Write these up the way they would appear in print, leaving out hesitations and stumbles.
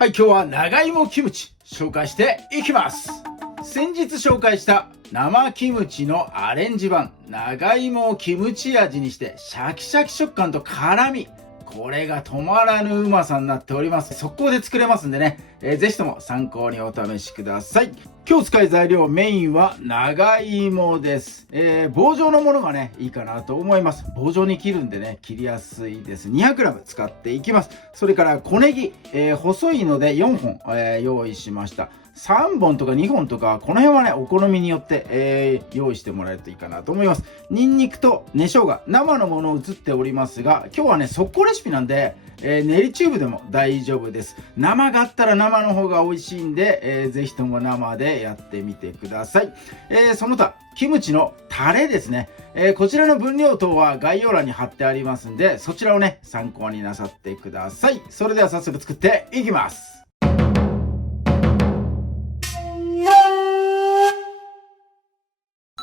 はい、今日は長芋キムチ紹介していきます。先日紹介した生キムチのアレンジ版、長芋をキムチ味にしてシャキシャキ食感と辛み、これが止まらぬうまさになっております。速攻で作れますんでね、ぜひとも参考にお試しください。今日使う材料メインは長芋です。棒状のものがねいいかなと思います。棒状に切るんでね切りやすいです。 200g 使っていきます。それから小ネギ、細いので4本、用意しました。3本とか2本とかこの辺はねお好みによって、用意してもらえるといいかなと思います。ニンニクと根生姜、生のもの映っておりますが、今日はね速攻レシピなんで、練りチューブでも大丈夫です。生があったら生の方が美味しいんで、ぜひとも生でやってみてください。その他キムチのタレですね、こちらの分量等は概要欄に貼ってありますんで、そちらをね参考になさってください。それでは早速作っていきます。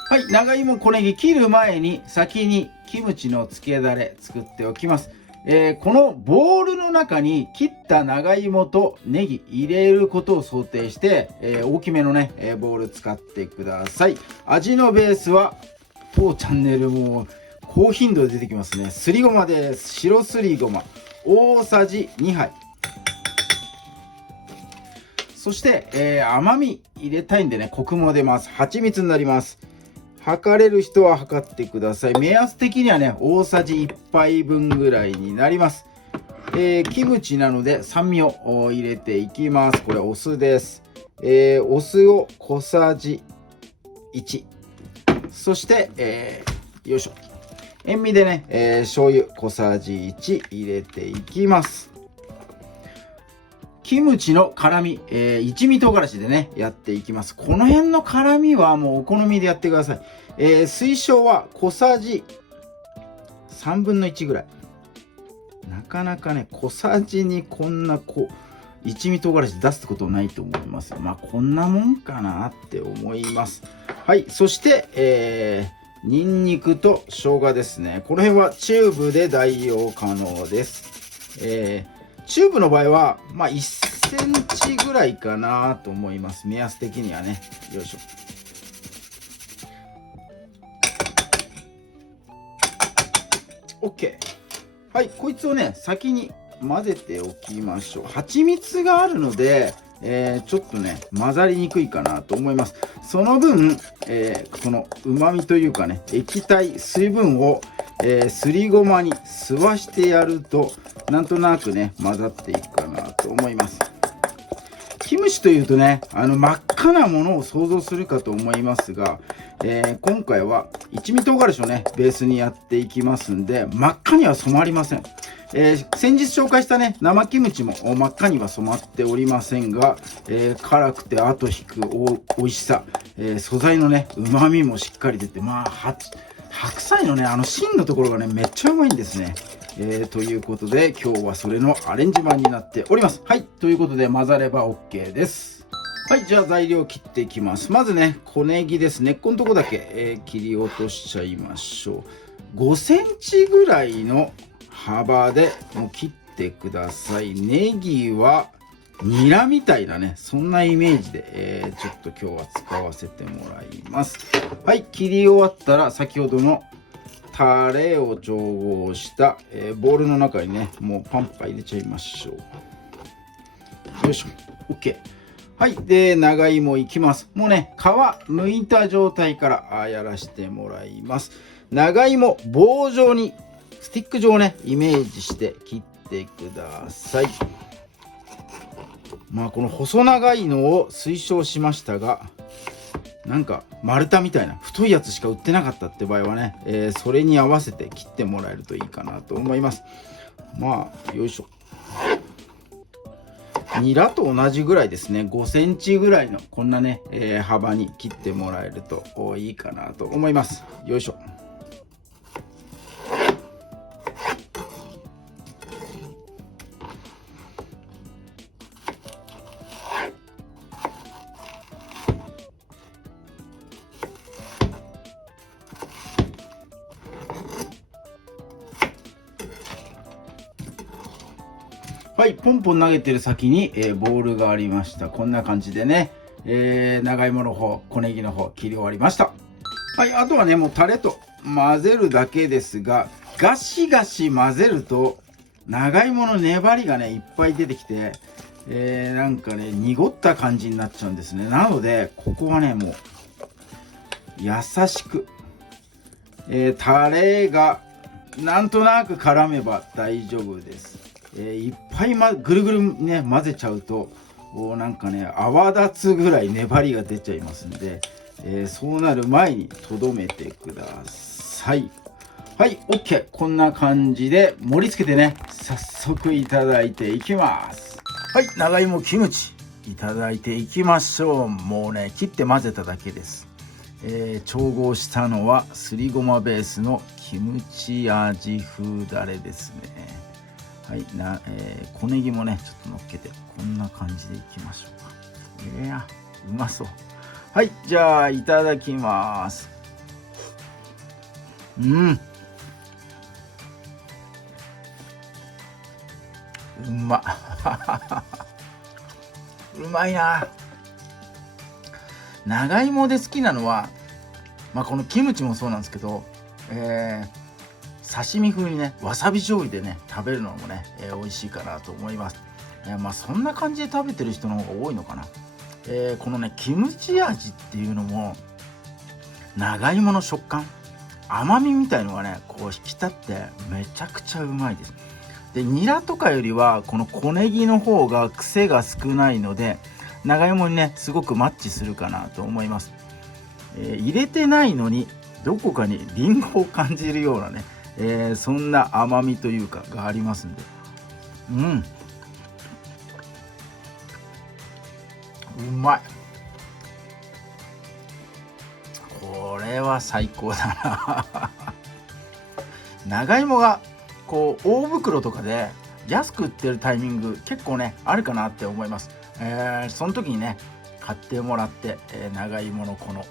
はい、長芋小ネギ切る前に先にキムチの漬けだれ作っておきます。このボウルの中に切った長芋とネギ入れることを想定して、大きめのね、ボウル使ってください。味のベースは当チャンネルも高頻度で出てきますね。すりごまです。白すりごま大さじ2杯。そして、甘み入れたいんでねコクも出ます。蜂蜜になります。測れる人は測ってください。目安的にはね大さじ1杯分ぐらいになります。キムチなので酸味を入れていきます。これお酢です。お酢を小さじ1。そして、よいしょ、塩味でね、醤油小さじ1入れていきます。キムチの辛み、一味唐辛子でねやっていきます。この辺の辛みはもうお好みでやってください。推奨は小さじ3分の1ぐらい。なかなかね小さじにこんな一味唐辛子出すことないと思います。まあこんなもんかなって思います。はい、そして、ニンニクと生姜ですね。この辺はチューブで代用可能です。チューブの場合はまあ1センチぐらいかなと思います。目安的にはね。よいしょ。OK。はい、こいつをね先に混ぜておきましょう。蜂蜜があるので、ちょっとね混ざりにくいかなと思います。その分、このうまみというかね液体水分を、すりごまに吸わしてやるとなんとなくね混ざっていくかなと思います。キムチというとね真っ赤なものを想像するかと思いますが、今回は一味唐辛子をねベースにやっていきますんで真っ赤には染まりません。先日紹介したね生キムチも真っ赤には染まっておりませんが、辛くて後引く美味しさ、素材のね旨味もしっかり出て、まあ白菜のね芯のところがねめっちゃうまいんですね。ということで今日はそれのアレンジ版になっております。はい、ということで混ざれば OK です。はい、じゃあ材料を切っていきます。まずね小ネギです。根っこのとこだけ、切り落としちゃいましょう。5センチぐらいの幅でもう切ってください。ネギはニラみたいなねそんなイメージで、ちょっと今日は使わせてもらいます。はい、切り終わったら先ほどのタレを調合した、ボウルの中にねもうパンパン入れちゃいましょう。よいしょ OK。 はい、で長芋いきます。もうね皮剥いた状態からやらしてもらいます。長芋棒状にスティック状をねイメージして切ってください。まあこの細長いのを推奨しましたが、なんか丸太みたいな太いやつしか売ってなかったって場合はね、それに合わせて切ってもらえるといいかなと思います。まあよいしょ。ニラと同じぐらいですね。5センチぐらいのこんなね、幅に切ってもらえるといいかなと思います。よいしょ。はい、ポンポン投げてる先に、ボールがありました。こんな感じでね、長芋の方、小ネギの方、切り終わりました。はい、あとはね、もうタレと混ぜるだけですが、ガシガシ混ぜると、長芋の粘りがね、いっぱい出てきて、なんかね、濁った感じになっちゃうんですね。なので、ここはね、もう、優しく、タレがなんとなく絡めば大丈夫です。いっぱい、ぐるぐるね、混ぜちゃうと、なんかね、泡立つぐらい粘りが出ちゃいますんで、そうなる前にとどめてください。はい、OK。こんな感じで盛り付けてね、早速いただいていきます。はい、長芋キムチいただいていきましょう。もうね、切って混ぜただけです。調合したのはすりごまベースのキムチ味風だれですね。はい、小ネギもねちょっと乗っけてこんな感じでいきましょうか。いやうまそう。はい、じゃあいただきます。うまうまいな。長芋で好きなのは、このキムチもそうなんですけど、刺身風にねわさび醤油でね食べるのもね、美味しいかなと思います。そんな感じで食べてる人の方が多いのかな。このねキムチ味っていうのも長芋の食感、甘みみたいのがねこう引き立ってめちゃくちゃうまいです。でニラとかよりはこの小ネギの方が癖が少ないので長芋にねすごくマッチするかなと思います。入れてないのにどこかにリンゴを感じるようなね、そんな甘みというかがありますんで、うまい。これは最高だな長芋がこう大袋とかで安く売ってるタイミング結構ねあるかなって思います。その時にね買ってもらって、長芋のこの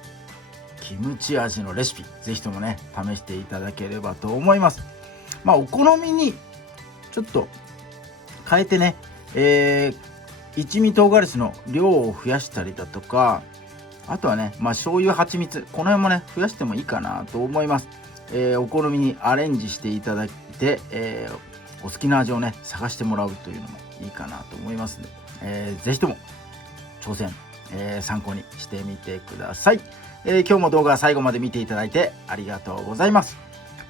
キムチ味のレシピぜひともね試していただければと思います。お好みにちょっと変えてね、一味唐辛子の量を増やしたりだとか、あとはね醤油蜂蜜この辺もね増やしてもいいかなと思います。お好みにアレンジしていただいて、お好きな味をね探してもらうというのもいいかなと思いますので、ぜひとも挑戦、参考にしてみてください。今日も動画最後まで見ていただいてありがとうございます。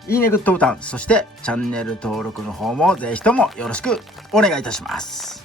いいね、グッドボタン、そしてチャンネル登録の方もぜひともよろしくお願いいたします。